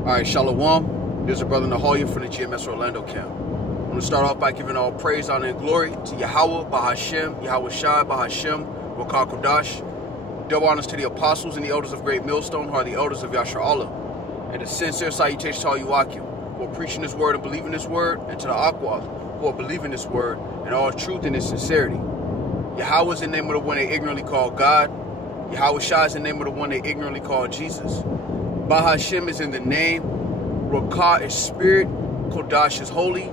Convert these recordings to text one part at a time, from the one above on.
Alright, Shalom. There's a brother Nahoya from the GMS Orlando camp. I'm going to start off by giving all praise, honor, and glory to Yahweh, Bahashem, Yahweh Shai, Bahashem, Wakar Kodash. Double honors to the apostles and the elders of Great Millstone, who are the elders of Yashar Allah. And a sincere salutation to all you Akim, who are preaching this word and believing this word, and to the Aquas, who are believing this word and all truth and its sincerity. Yahweh is the name of the one they ignorantly call God. Yahweh Shai is the name of the one they ignorantly call Jesus. Bahashem is in the name, Rakah is spirit, Kodash is holy,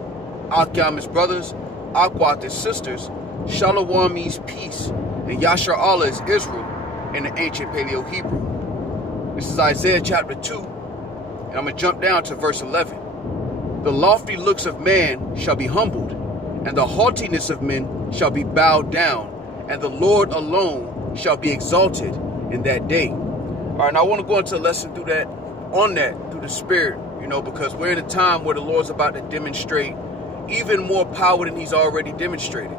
Akyam is brothers, Akwat is sisters, Shalom means peace, and Yashar Allah is Israel in the ancient Paleo-Hebrew. This is Isaiah chapter 2, and I'm going to jump down to verse 11. The lofty looks of man shall be humbled, and the haughtiness of men shall be bowed down, and the Lord alone shall be exalted in that day. All right, now I want to go into a lesson through the Spirit, because we're in a time where the Lord's about to demonstrate even more power than he's already demonstrated.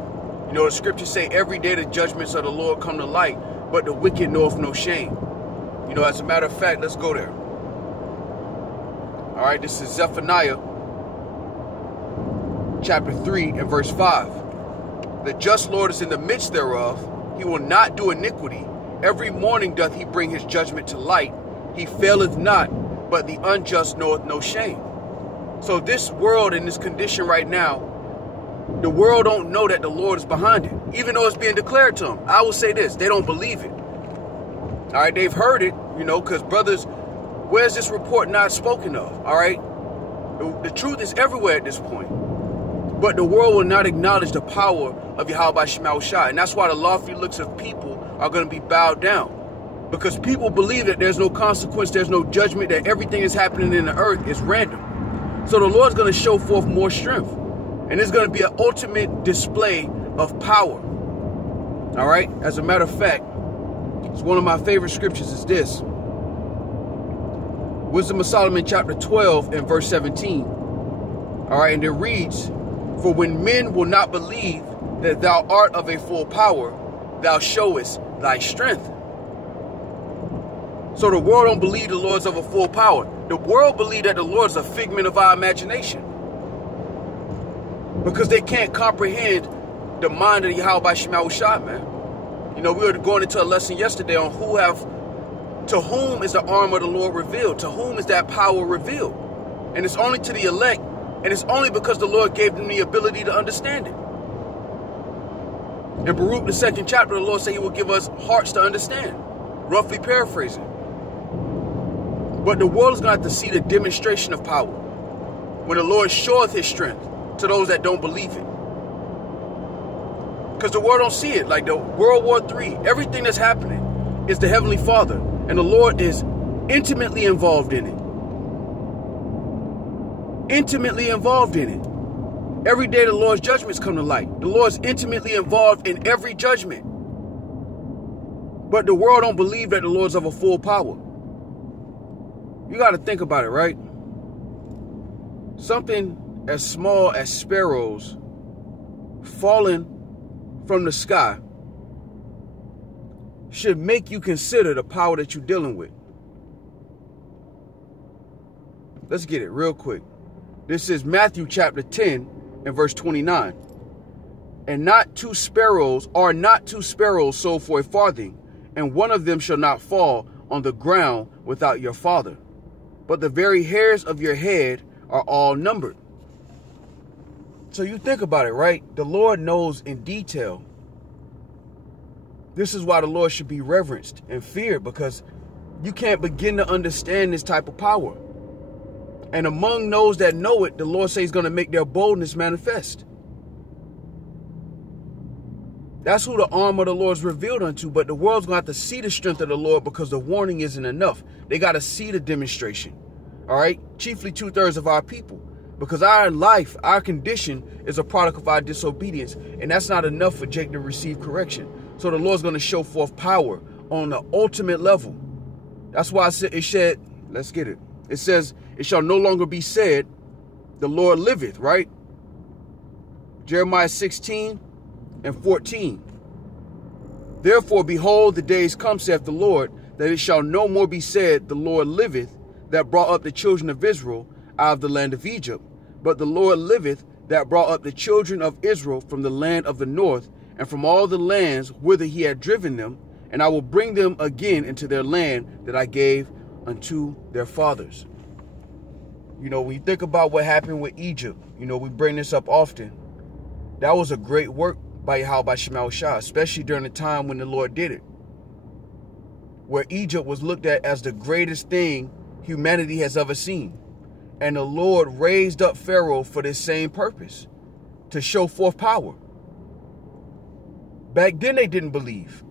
The scriptures say every day the judgments of the Lord come to light, but the wicked knoweth no shame. As a matter of fact, let's go there. All right, this is Zephaniah chapter 3 and verse 5. The just Lord is in the midst thereof. He will not do iniquity. Every morning doth he bring his judgment to light. He faileth not, but the unjust knoweth no shame. So this world in this condition right now, the world don't know that the Lord is behind it, even though it's being declared to them. I will say this, they don't believe it. All right, they've heard it, because brothers, where's this report not spoken of? All right, the truth is everywhere at this point. But the world will not acknowledge the power of Yahweh Shema Shai. And that's why the lofty looks of people are going to be bowed down. Because people believe that there's no consequence, there's no judgment, that everything that's happening in the earth is random. So the Lord's going to show forth more strength. And it's going to be an ultimate display of power. All right? As a matter of fact, it's one of my favorite scriptures is this. Wisdom of Solomon chapter 12 and verse 17. All right, and it reads, for when men will not believe that thou art of a full power, thou showest thy strength. So the world don't believe the Lord's of a full power. The world believe that the Lord's a figment of our imagination. Because they can't comprehend the mind of Yahweh Shema Shai, man. We were going into a lesson yesterday on to whom is the arm of the Lord revealed? To whom is that power revealed? And it's only to the elect. And it's only because the Lord gave them the ability to understand it. In Baruch, the 2nd chapter, the Lord said he will give us hearts to understand. Roughly paraphrasing. But the world is going to have to see the demonstration of power. When the Lord showeth his strength to those that don't believe it. Because the world don't see it. Like the World War III, everything that's happening is the Heavenly Father. And the Lord is intimately involved in it. Intimately involved in it. Every day the Lord's judgments come to light. The Lord's intimately involved in every judgment. But the world don't believe that the Lord's of a full power. You got to think about it, right? Something as small as sparrows falling from the sky should make you consider the power that you're dealing with. Let's get it real quick. This is Matthew chapter 10 and verse 29. And not two sparrows sold for a farthing, and one of them shall not fall on the ground without your Father. But the very hairs of your head are all numbered. So you think about it, right? The Lord knows in detail. This is why the Lord should be reverenced and feared, because you can't begin to understand this type of power. And among those that know it, the Lord says he's going to make their boldness manifest. That's who the arm of the Lord is revealed unto. But the world's going to have to see the strength of the Lord because the warning isn't enough. They got to see the demonstration. All right? Chiefly 2/3 of our people. Because our life, our condition is a product of our disobedience. And that's not enough for Jake to receive correction. So the Lord's going to show forth power on the ultimate level. That's why it said, let's get it. It says, it shall no longer be said, the Lord liveth, right? Jeremiah 16 and 14. Therefore, behold, the days come, saith the Lord, that it shall no more be said, the Lord liveth, that brought up the children of Israel out of the land of Egypt, but the Lord liveth that brought up the children of Israel from the land of the north, and from all the lands whither he had driven them, and I will bring them again into their land that I gave unto their fathers. You know, when you think about what happened with Egypt, you know, we bring this up often. That was a great work by Yahweh Shah, especially during the time when the Lord did it, where Egypt was looked at as the greatest thing humanity has ever seen. And the Lord raised up Pharaoh for this same purpose, to show forth power. Back then they didn't believe.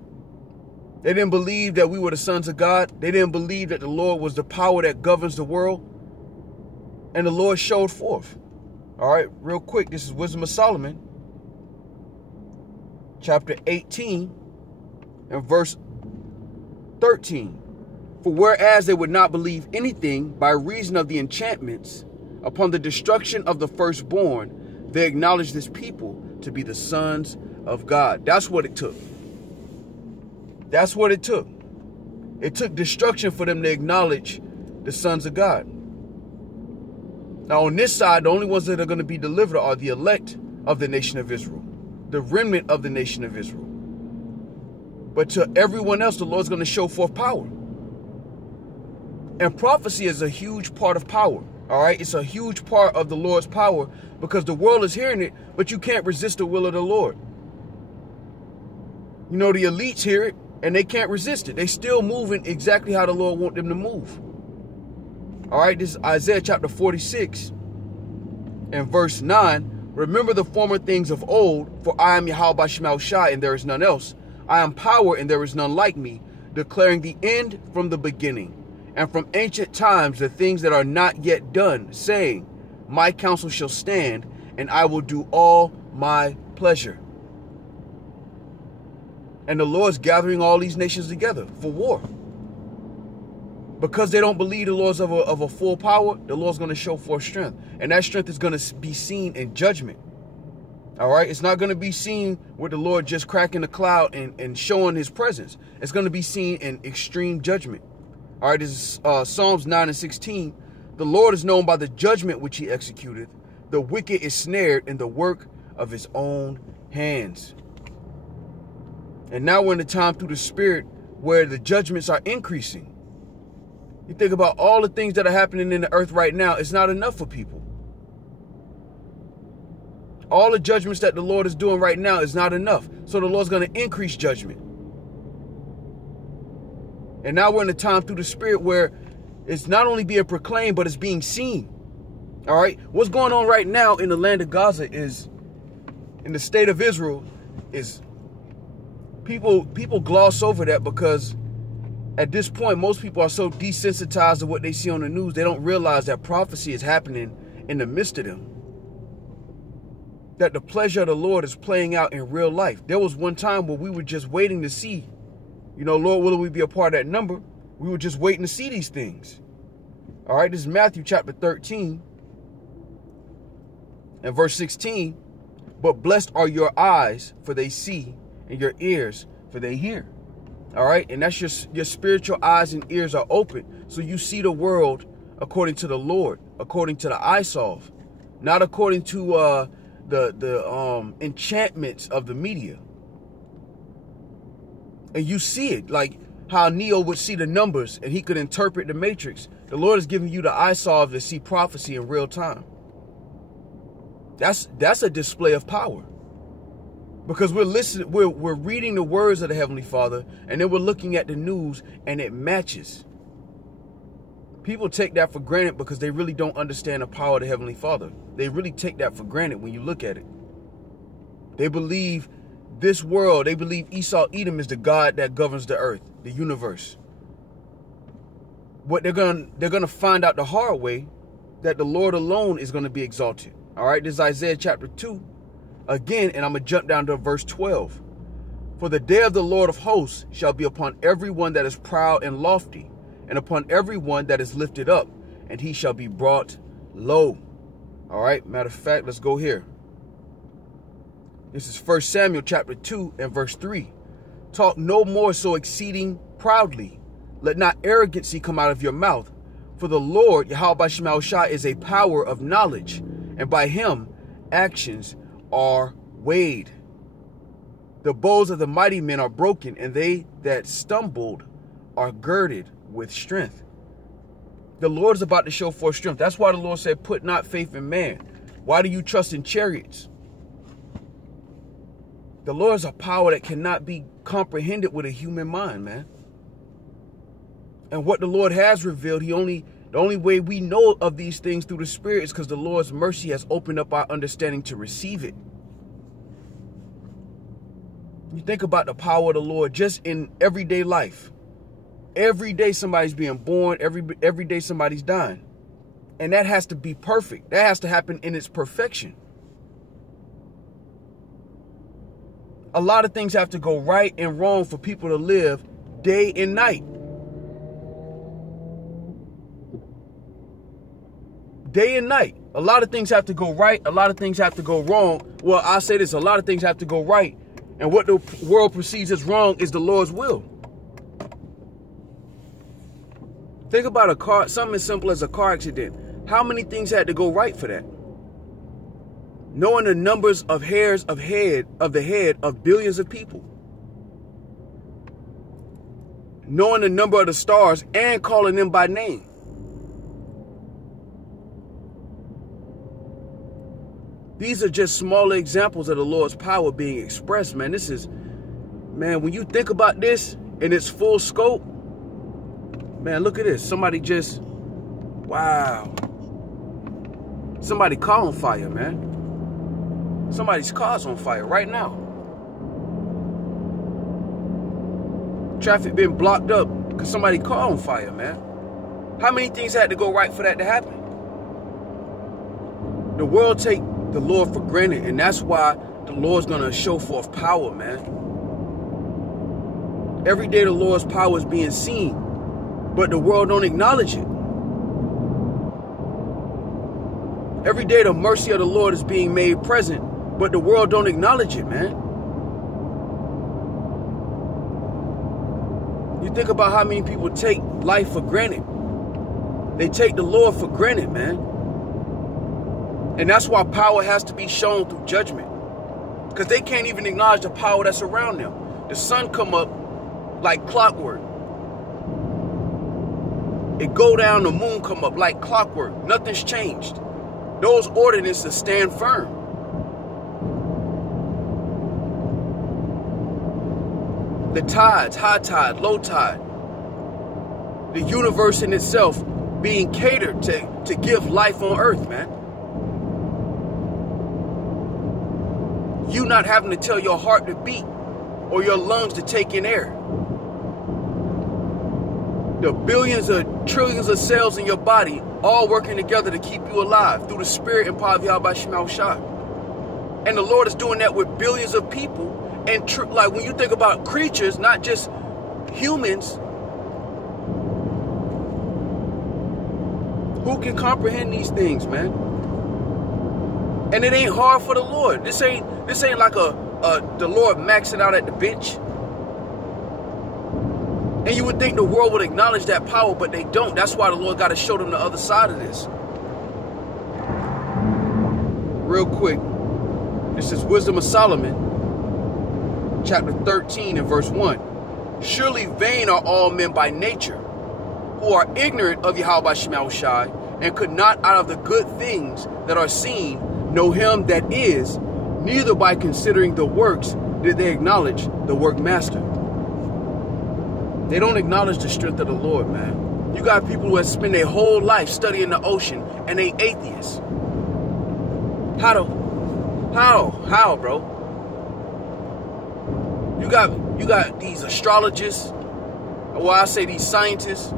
They didn't believe that we were the sons of God. They didn't believe that the Lord was the power that governs the world. And the Lord showed forth. All right, real quick, this is Wisdom of Solomon, chapter 18 and verse 13. For whereas they would not believe anything by reason of the enchantments upon the destruction of the firstborn, they acknowledged this people to be the sons of God. That's what it took. That's what it took. It took destruction for them to acknowledge the sons of God. Now on this side, the only ones that are going to be delivered are the elect of the nation of Israel, the remnant of the nation of Israel. But to everyone else, the Lord's going to show forth power. And prophecy is a huge part of power. All right. It's a huge part of the Lord's power, because the world is hearing it, but you can't resist the will of the Lord. You know, the elites hear it and they can't resist it. They still moving exactly how the Lord wants them to move. All right. This is Isaiah chapter 46 and verse 9. Remember the former things of old, for I am Yahweh Shah, and there is none else. I am power, and there is none like me, declaring the end from the beginning, and from ancient times the things that are not yet done, saying, my counsel shall stand, and I will do all my pleasure. And the Lord's gathering all these nations together for war. Because they don't believe the Lord's of a full power, the Lord's going to show forth strength. And that strength is going to be seen in judgment. All right? It's not going to be seen with the Lord just cracking the cloud and showing his presence. It's going to be seen in extreme judgment. All right, this is Psalms 9 and 16. The Lord is known by the judgment which he executed. The wicked is snared in the work of his own hands. And now we're in the time through the Spirit where the judgments are increasing. You think about all the things that are happening in the earth right now. It's not enough for people. All the judgments that the Lord is doing right now is not enough. So the Lord's going to increase judgment. And now we're in a time through the Spirit where it's not only being proclaimed, but it's being seen. All right. What's going on right now in the land of Gaza is, in the state of Israel, is people gloss over that, because at this point, most people are so desensitized to what they see on the news, they don't realize that prophecy is happening in the midst of them. That the pleasure of the Lord is playing out in real life. There was one time where we were just waiting to see, you know, Lord, will we be a part of that number? We were just waiting to see these things. All right, this is Matthew chapter 13 and verse 16. But blessed are your eyes, for they see, and your ears, for they hear. All right, and that's your spiritual eyes and ears are open, so you see the world according to the Lord, according to the eye salve, not according to the enchantments of the media. And you see it, like how Neo would see the numbers and he could interpret the matrix. The Lord is giving you the eye salve to see prophecy in real time. That's a display of power. Because we're listening, we're reading the words of the Heavenly Father, and then we're looking at the news and it matches. People take that for granted because they really don't understand the power of the Heavenly Father. They really take that for granted when you look at it. They believe this world, they believe Esau Edom is the God that governs the earth, the universe. What they're gonna find out the hard way, that the Lord alone is going to be exalted. All right, this is Isaiah chapter 2 again, and I'm gonna jump down to verse 12. For the day of the Lord of hosts shall be upon everyone that is proud and lofty, and upon everyone that is lifted up, and he shall be brought low. All right, matter of fact, let's go here. This is 1 Samuel chapter 2 and verse 3. Talk no more so exceeding proudly. Let not arrogancy come out of your mouth. For the Lord, Yahweh Shema Shai, is a power of knowledge, and by him actions are weighed. The bows of the mighty men are broken, and they that stumbled are girded with strength. The Lord is about to show forth strength. That's why the Lord said, put not faith in man. Why do you trust in chariots? The Lord is a power that cannot be comprehended with a human mind, man. And what the Lord has revealed, the only way we know of these things through the Spirit is because the Lord's mercy has opened up our understanding to receive it. You think about the power of the Lord just in everyday life. Every day somebody's being born. Every day somebody's dying. And that has to be perfect. That has to happen in its perfection. A lot of things have to go right and wrong for people to live day and night. Day and night. A lot of things have to go right. A lot of things have to go wrong. Well, I'll say this. A lot of things have to go right. And what the world perceives as wrong is the Lord's will. Think about something as simple as a car accident. How many things had to go right for that? Knowing the numbers of hairs of the head of billions of people. Knowing the number of the stars and calling them by name. These are just smaller examples of the Lord's power being expressed, man. Man, when you think about this in its full scope, man, look at this. Wow. Somebody car on fire, man. Somebody's car's on fire right now. Traffic been blocked up because somebody's car on fire, man. How many things had to go right for that to happen? The world take the Lord for granted, and that's why the Lord's going to show forth power, man. Every day the Lord's power is being seen, but the world don't acknowledge it. Every day the mercy of the Lord is being made present, but the world don't acknowledge it, man. You think about how many people take life for granted. They take the Lord for granted, man. And that's why power has to be shown through judgment. Because they can't even acknowledge the power that's around them. The sun come up like clockwork. It go down, the moon come up like clockwork. Nothing's changed. Those ordinances stand firm. The tides, high tide, low tide. The universe in itself being catered to give life on earth, man. You not having to tell your heart to beat or your lungs to take in air. The billions of trillions of cells in your body all working together to keep you alive through the spirit and power of Yahweh Shema Shai. And the Lord is doing that with billions of people. And like when you think about creatures, not just humans, who can comprehend these things, man? And it ain't hard for the Lord. This ain't like the Lord maxing out at the bench. And you would think the world would acknowledge that power, but they don't. That's why the Lord got to show them the other side of this. Real quick. This is Wisdom of Solomon, chapter 13 and verse 1. Surely vain are all men by nature, who are ignorant of Yahweh Shema Shai, and could not out of the good things that are seen know him that is, neither by considering the works did they acknowledge the workmaster. They don't acknowledge the strength of the Lord, man. You got people who have spent their whole life studying the ocean and they atheists. How, bro? You got these astrologists, or I say these scientists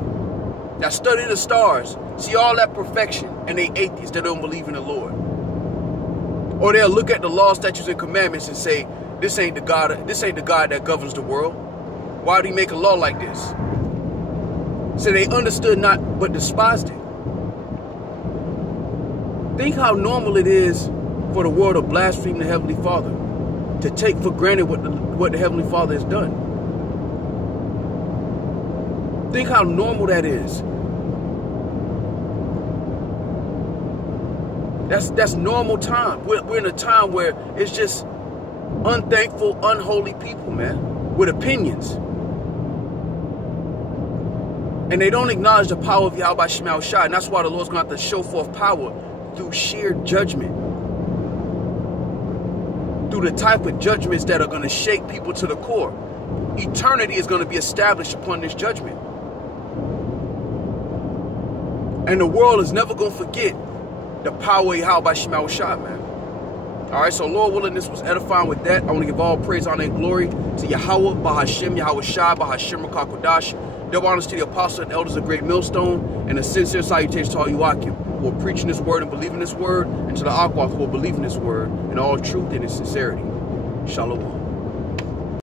that study the stars, see all that perfection, and they atheists that don't believe in the Lord. Or they'll look at the law, statutes, and commandments and say, this ain't the God that governs the world. Why would he make a law like this? So they understood not, but despised it. Think how normal it is for the world to blaspheme the Heavenly Father, to take for granted what the Heavenly Father has done. Think how normal that is. That's normal time. We're in a time where it's just unthankful, unholy people, man, with opinions. And they don't acknowledge the power of Yahweh Shema Shai. And that's why the Lord's going to have to show forth power through sheer judgment. Through the type of judgments that are going to shake people to the core. Eternity is going to be established upon this judgment. And the world is never going to forget the power of Yahweh Shema Shai, man. Alright, so Lord willing, this was edifying with that. I want to give all praise, honor, and glory to Yahweh, Bahashem, Yahweh Shai, Bahashem, Rakakodash. Double honors to the apostles and elders of Great Millstone, and a sincere salutation to all you Akim who are preaching this word and believing this word, and to the Akwak who are believing this word in all truth and in sincerity. Shalom.